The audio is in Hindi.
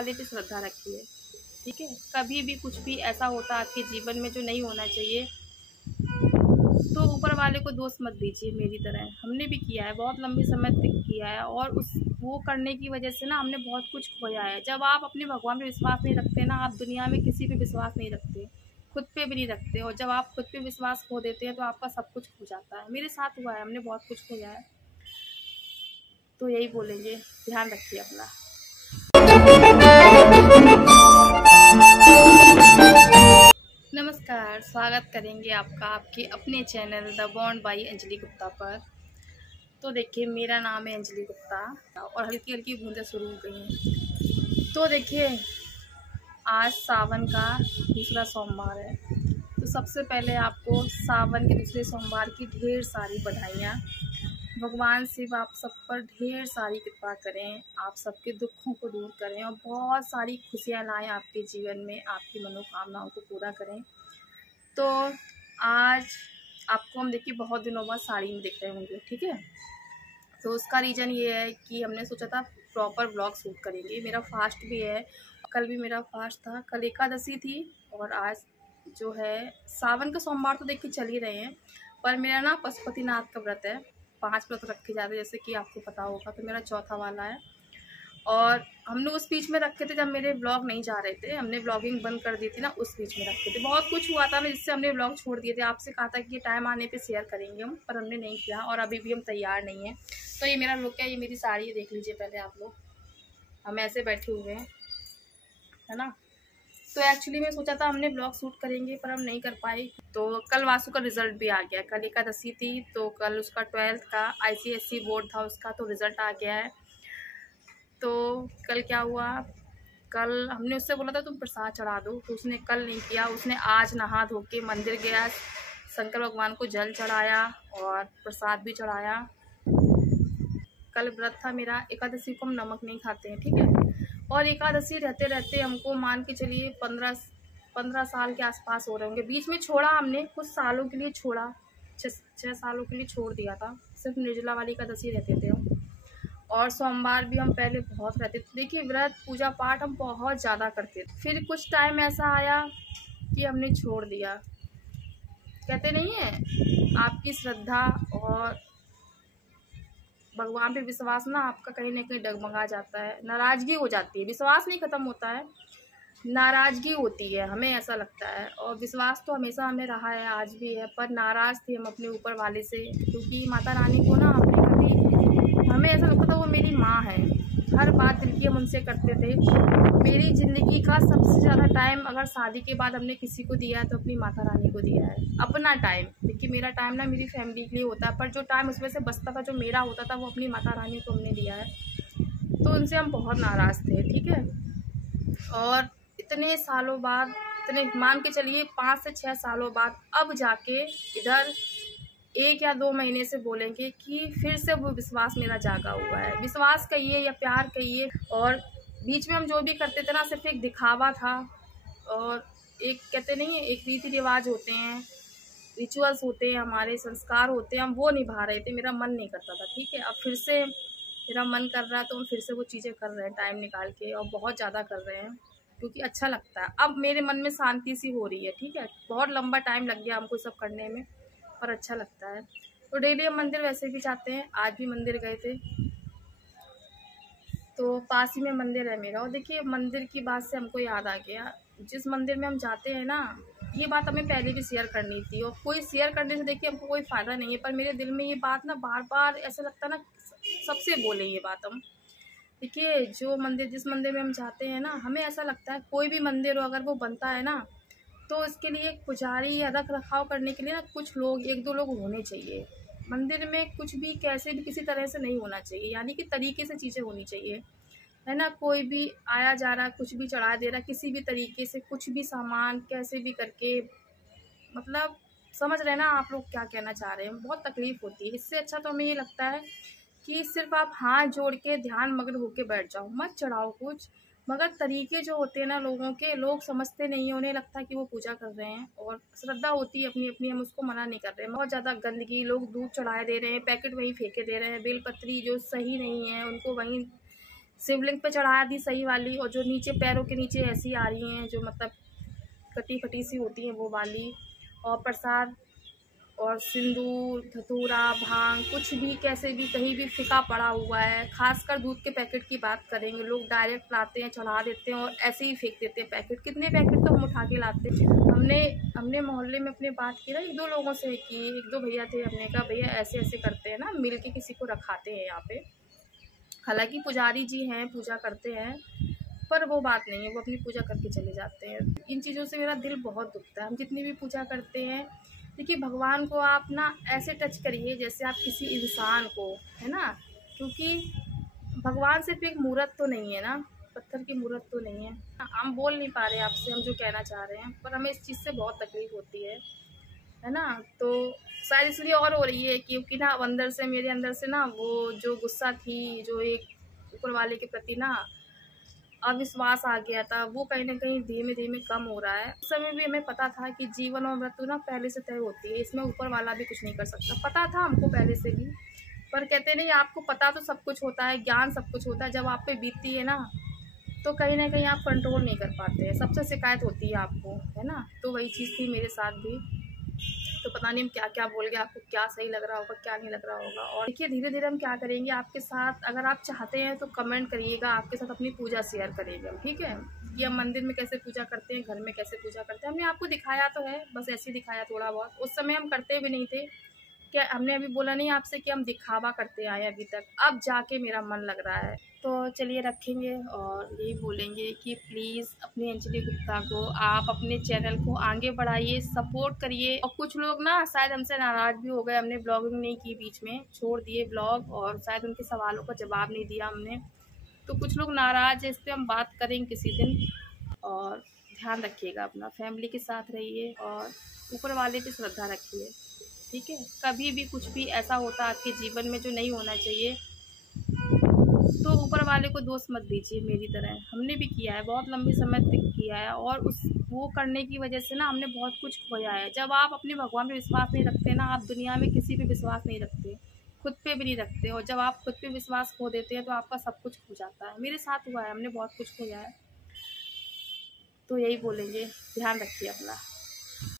वाले पे श्रद्धा रखिए, ठीक है। कभी भी कुछ भी ऐसा होता है आपके जीवन में जो नहीं होना चाहिए, तो ऊपर वाले को दोष मत दीजिए। मेरी तरह हमने भी किया है, बहुत लंबे समय तक किया है, और वो करने की वजह से ना हमने बहुत कुछ खोया है। जब आप अपने भगवान पे विश्वास नहीं रखते ना, आप दुनिया में किसी पे विश्वास नहीं रखते, खुद पे भी नहीं रखते, और जब आप खुद पे विश्वास खो देते हैं तो आपका सब कुछ खो जाता है। मेरे साथ हुआ है, हमने बहुत कुछ खोया है। तो यही बोलेंगे, ध्यान रखिए अपना। नमस्कार, स्वागत करेंगे आपका आपके अपने channel the bond by Anjali Gupta पर। तो देखिए, मेरा नाम है अंजलि गुप्ता और हल्की हल्की बूंदें शुरू हो गई हैं। तो देखिए, आज सावन का दूसरा सोमवार है, तो सबसे पहले आपको सावन के दूसरे सोमवार की ढेर सारी बधाइयाँ। भगवान शिव आप सब पर ढेर सारी कृपा करें, आप सबके दुखों को दूर करें और बहुत सारी खुशियाँ लाएं आपके जीवन में, आपकी मनोकामनाओं को पूरा करें। तो आज आपको हम देखिए बहुत दिनों बाद साड़ी में दिख रहे होंगे, ठीक है। तो उसका रीज़न ये है कि हमने सोचा था प्रॉपर व्लॉग शूट करेंगे। मेरा फास्ट भी है, कल भी मेरा फास्ट था, कल एकादशी थी, और आज जो है सावन का सोमवार तो देखिए चल ही रहे हैं, पर मेरा ना पशुपतिनाथ का व्रत है। 5 व्रत रखे जाते हैं, जैसे कि आपको पता होगा, तो मेरा चौथा वाला है। और हमने उस बीच में रखे थे जब मेरे ब्लॉग नहीं जा रहे थे, हमने ब्लॉगिंग बंद कर दी थी ना, उस बीच में रखे थे। बहुत कुछ हुआ था ना जिससे हमने ब्लॉग छोड़ दिए थे। आपसे कहा था कि ये टाइम आने पे शेयर करेंगे हम, पर हमने नहीं किया, और अभी भी हम तैयार नहीं हैं। तो ये मेरा लुक है, ये मेरी साड़ी है, देख लीजिए पहले आप लोग। हम ऐसे बैठे हुए हैं, है ना। तो एक्चुअली मैं सोचा था हमने ब्लॉग शूट करेंगे, पर हम नहीं कर पाए। तो कल वासु का रिजल्ट भी आ गया, कल एकादशी थी, तो कल उसका 12th का ICSE बोर्ड था उसका, तो रिजल्ट आ गया है। तो कल क्या हुआ, कल हमने उससे बोला था तुम प्रसाद चढ़ा दो, तो उसने कल नहीं किया। उसने आज नहा धो के मंदिर गया, शंकर भगवान को जल चढ़ाया और प्रसाद भी चढ़ाया। कल व्रत था मेरा, एकादशी को हम नमक नहीं खाते हैं, ठीक है। और एकादशी रहते रहते हमको मान के चलिए 15 साल के आसपास हो रहे होंगे। बीच में छोड़ा हमने, कुछ सालों के लिए छोड़ा, 6 सालों के लिए छोड़ दिया था। सिर्फ निर्जला वाली एकादशी रहते थे हम, और सोमवार भी हम पहले बहुत रहते थे। देखिए, व्रत पूजा पाठ हम बहुत ज़्यादा करते थे, फिर कुछ टाइम ऐसा आया कि हमने छोड़ दिया। कहते नहीं है, आपकी श्रद्धा और भगवान पे विश्वास ना आपका कहीं ना कहीं डगमगा जाता है, नाराज़गी हो जाती है। विश्वास नहीं ख़त्म होता है, नाराज़गी होती है, हमें ऐसा लगता है। और विश्वास तो हमेशा हमें रहा है, आज भी है, पर नाराज़ थे हम अपने ऊपर वाले से, क्योंकि माता रानी को ना हमने कभी, हमें ऐसा लगता था वो मेरी माँ है। हर बात दिल की हम उनसे करते थे। मेरी ज़िंदगी का सबसे ज़्यादा टाइम अगर शादी के बाद हमने किसी को दिया है तो अपनी माता रानी को दिया है, अपना टाइम। देखिए, मेरा टाइम ना मेरी फैमिली के लिए होता है, पर जो टाइम उसमें से बचता था, जो मेरा होता था, वो अपनी माता रानी को हमने दिया है। तो उनसे हम बहुत नाराज़ थे, ठीक है। और इतने सालों बाद, इतने मान के चलिए 5 से 6 सालों बाद, अब जाके इधर 1 या 2 महीने से बोलेंगे कि फिर से वो विश्वास मेरा जागा हुआ है। विश्वास कहिए या प्यार कहिए। और बीच में हम जो भी करते थे ना, सिर्फ एक दिखावा था, और एक कहते नहीं है, एक रीति रिवाज होते हैं, रिचुअल्स होते हैं, हमारे संस्कार होते हैं, हम वो निभा रहे थे। मेरा मन नहीं करता था, ठीक है। अब फिर से मेरा मन कर रहा है, तो हम फिर से वो चीज़ें कर रहे हैं टाइम निकाल के, और बहुत ज़्यादा कर रहे हैं, क्योंकि अच्छा लगता है। अब मेरे मन में शांति सी हो रही है, ठीक है। बहुत लंबा टाइम लग गया हमको सब करने में, पर अच्छा लगता है। तो डेली हम मंदिर वैसे भी जाते हैं, आज भी मंदिर गए थे, तो पास ही में मंदिर है मेरा। और देखिए, मंदिर की बात से हमको याद आ गया, जिस मंदिर में हम जाते हैं ना, ये बात हमें पहले भी शेयर करनी थी, और कोई शेयर करने से देखिए हमको कोई फ़ायदा नहीं है, पर मेरे दिल में ये बात ना बार बार ऐसा लगता है ना, सबसे बोले ये बात हम। देखिए, जो मंदिर, जिस मंदिर में हम जाते हैं ना, हमें ऐसा लगता है कोई भी मंदिर हो, अगर वो बनता है ना, तो इसके लिए पुजारी या रख रखाव करने के लिए ना कुछ लोग, 1-2 लोग होने चाहिए। मंदिर में कुछ भी कैसे भी किसी तरह से नहीं होना चाहिए, यानी कि तरीके से चीज़ें होनी चाहिए, है ना। कोई भी आया जा रहा, कुछ भी चढ़ा दे रहा, किसी भी तरीके से कुछ भी सामान कैसे भी करके, मतलब समझ रहे हैं ना आप लोग क्या कहना चाह रहे हैं। बहुत तकलीफ़ होती है। इससे अच्छा तो हमें ये लगता है कि सिर्फ आप हाथ जोड़ के ध्यान मग्न होके बैठ जाओ, मत चढ़ाओ कुछ। मगर तरीके जो होते हैं ना लोगों के, लोग समझते नहीं हैं, उन्हें लगता है कि वो पूजा कर रहे हैं, और श्रद्धा होती है अपनी अपनी, हम उसको मना नहीं कर रहे हैं। बहुत ज़्यादा गंदगी, लोग दूध चढ़ाए दे रहे हैं, पैकेट वहीं फेंके दे रहे हैं, बेलपत्री जो सही नहीं है उनको वहीं शिवलिंग पे चढ़ा दी सही वाली, और जो नीचे पैरों के नीचे ऐसी आ रही हैं जो मतलब कटी फटी सी होती हैं वो वाली, और प्रसाद और सिंदूर, धतूरा, भांग, कुछ भी कैसे भी कहीं भी फिका पड़ा हुआ है। खासकर दूध के पैकेट की बात करेंगे, लोग डायरेक्ट लाते हैं, चढ़ा देते हैं और ऐसे ही फेंक देते हैं पैकेट। कितने पैकेट तो हम उठा के लाते हैं। हमने मोहल्ले में अपने बात की ना, 1-2 लोगों से की, 1-2 भैया थे, हमने कहा भैया ऐसे ऐसे करते हैं ना, मिल के किसी को रखाते हैं यहाँ पे। हालांकि पुजारी जी हैं, पूजा करते हैं, पर वो बात नहीं है, वो अपनी पूजा करके चले जाते हैं। इन चीज़ों से मेरा दिल बहुत दुखता है। हम जितनी भी पूजा करते हैं, देखिए भगवान को आप ना ऐसे टच करिए जैसे आप किसी इंसान को, है ना, क्योंकि भगवान सिर्फ एक मूर्त तो नहीं है ना, पत्थर की मूर्त तो नहीं है। हम बोल नहीं पा रहे आपसे हम जो कहना चाह रहे हैं, पर हमें इस चीज़ से बहुत तकलीफ होती है ना। तो शायद इसलिए और हो रही है क्योंकि ना अंदर से, मेरे अंदर से ना वो जो गुस्सा थी, जो एक ऊपर वाले के प्रति ना अविश्वास आ गया था, वो कहीं ना कहीं धीमे धीमे कम हो रहा है। उस समय भी हमें पता था कि जीवन और मृत्यु ना पहले से तय होती है, इसमें ऊपर वाला भी कुछ नहीं कर सकता। पता था हमको पहले से भी, पर कहते नहीं आपको पता तो सब कुछ होता है, ज्ञान सब कुछ होता है, जब आप पे बीतती है ना तो कहीं ना कहीं आप कंट्रोल नहीं कर पाते हैं, सबसे शिकायत होती है आपको, है ना। तो वही चीज़ थी मेरे साथ भी। तो पता नहीं हम क्या क्या बोल गए, आपको क्या सही लग रहा होगा क्या नहीं लग रहा होगा। और देखिए धीरे धीरे हम क्या करेंगे आपके साथ, अगर आप चाहते हैं तो कमेंट करिएगा, आपके साथ अपनी पूजा शेयर करेंगे हम, ठीक है, कि हम मंदिर में कैसे पूजा करते हैं, घर में कैसे पूजा करते हैं। हमने आपको दिखाया तो है, बस ऐसे ही दिखाया थोड़ा बहुत, उस समय हम करते भी नहीं थे। क्या हमने अभी बोला नहीं आपसे कि हम दिखावा करते आए अभी तक, अब जाके मेरा मन लग रहा है। तो चलिए रखेंगे और यही बोलेंगे कि प्लीज़ अपनी अंजलि गुप्ता को आप अपने चैनल को आगे बढ़ाइए, सपोर्ट करिए। और कुछ लोग ना शायद हमसे नाराज़ भी हो गए, हमने ब्लॉगिंग नहीं की, बीच में छोड़ दिए ब्लॉग, और शायद उनके सवालों का जवाब नहीं दिया हमने, तो कुछ लोग नाराज़ है। इस पर हम बात करेंगे किसी दिन। और ध्यान रखिएगा अपना, फैमिली के साथ रहिए और ऊपर वाले पे श्रद्धा रखिए, ठीक है। कभी भी कुछ भी ऐसा होता है आपके जीवन में जो नहीं होना चाहिए, तो ऊपर वाले को दोष मत दीजिए। मेरी तरह हमने भी किया है, बहुत लंबे समय तक किया है, और वो करने की वजह से ना हमने बहुत कुछ खोया है। जब आप अपने भगवान पे विश्वास नहीं रखते ना, आप दुनिया में किसी पे विश्वास नहीं रखते, खुद पे भी नहीं रखते, और जब आप खुद पे विश्वास खो देते हैं तो आपका सब कुछ खो जाता है। मेरे साथ हुआ है, हमने बहुत कुछ खोया है। तो यही बोलेंगे, ध्यान रखिए अपना।